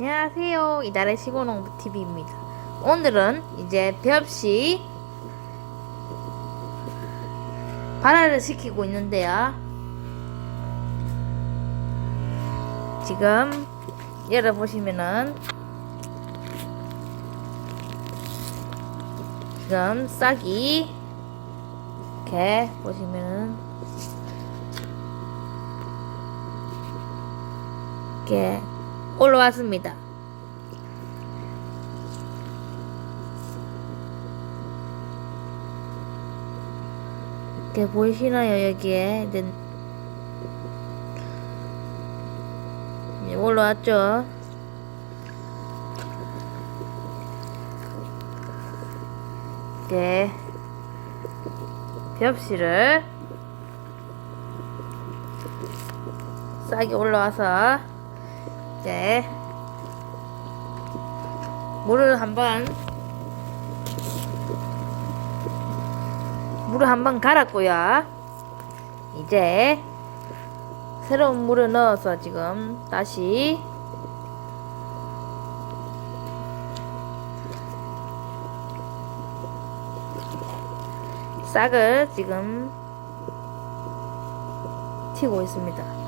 안녕하세요. 이달의 시골농부 TV입니다. 오늘은 이제 벽시 발화를 시키고 있는데요. 지금 열어보시면은 지금 싹이 이렇게 보시면은 이렇게 올라왔습니다. 이렇게 보이시나요 여기에 네. 이제 올라왔죠. 이렇게 벽실을 싹이 올라와서 이제 물을 한번 물을 한번 갈았고요. 이제 새로운 물을 넣어서 지금 다시 싹을 지금 튀고 있습니다.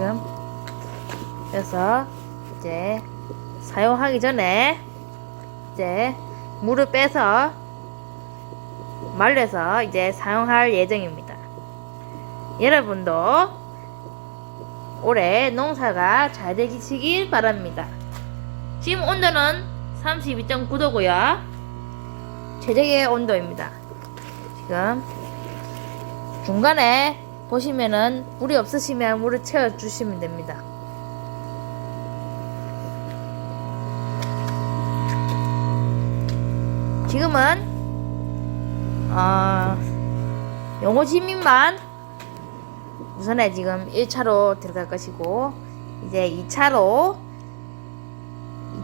지금 그래서 이제 사용하기 전에 이제 물을 빼서 말려서 이제 사용할 예정입니다. 여러분도 올해 농사가 잘 되시길 바랍니다. 지금 온도는 32.9도고요. 최적의 온도입니다. 지금 중간에 보시면은 물이 없으시면 물을 채워 주시면 됩니다. 지금은 어, 용호지민만 우선에 지금 1차로 들어갈 것이고 이제 2차로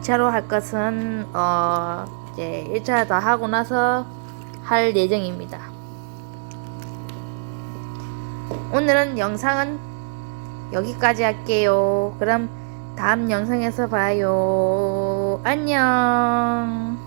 2차로 할 것은 어, 이제 1차 다 하고 나서 할 예정입니다. 오늘은 영상은 여기까지 할게요. 그럼 다음 영상에서 봐요. 안녕.